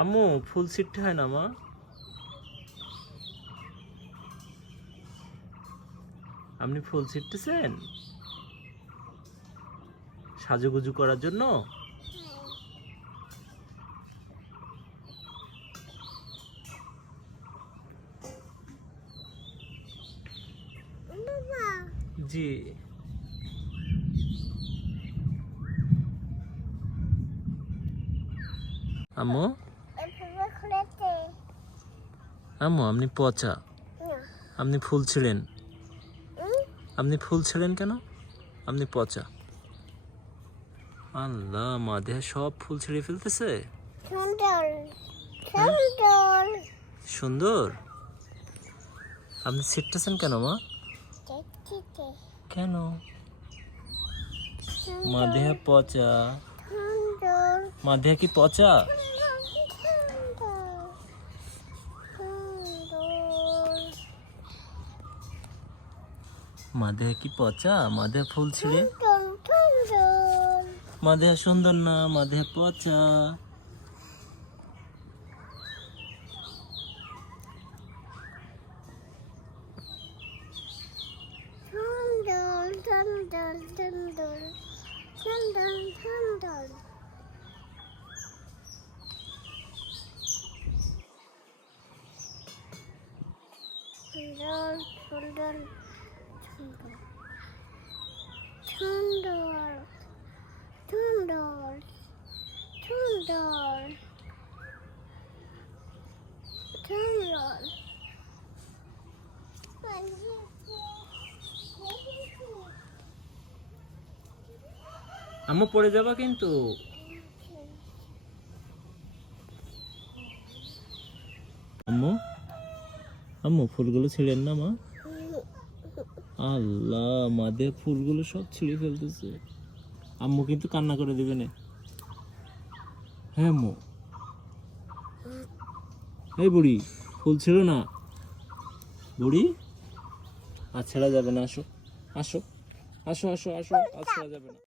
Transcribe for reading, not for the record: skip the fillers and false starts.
আম্মু ফুল ছিটতে হয় না মা? আপনি ফুল ছিটতেছেন সাজুগুজু করার জন্য? জি। আম্মু আম্মু আপনি পচা, আপনি ফুল ছিঁড়েন, আপনি ফুল ছিঁড়েন কেন? আপনি পচা। আল্লাহ, মা দেহে সব ফুল ছিঁড়ে ফেলতেছে। সুন্দর। আপনি ছিটতেছেন কেন মা? কেন? মা দেহে পচা। মা দেহে কি পচা? মা দেহে কি পচা? মা দেহে ফুল ছিঁড়ে? মা দেহে সুন্দর না, মা দেহে পচা। আম্মু পড়ে যাবা কিন্তু। আম্মু আম্মু ফুলগুলো ছিঁড়েন না মা। আল্লাহ, মাদের ফুলগুলো সব ছিঁড়ে ফেলতেছে। আম্মু কিন্তু কান্না করে দিবে না। হ্যাঁ আম্মু। এই বুড়ি, ফুল ছিঁড়ো না বুড়ি। আর ছেড়া যাবে না, আসো আসো আসো আসো আসো, আর ছেড়া যাবে না।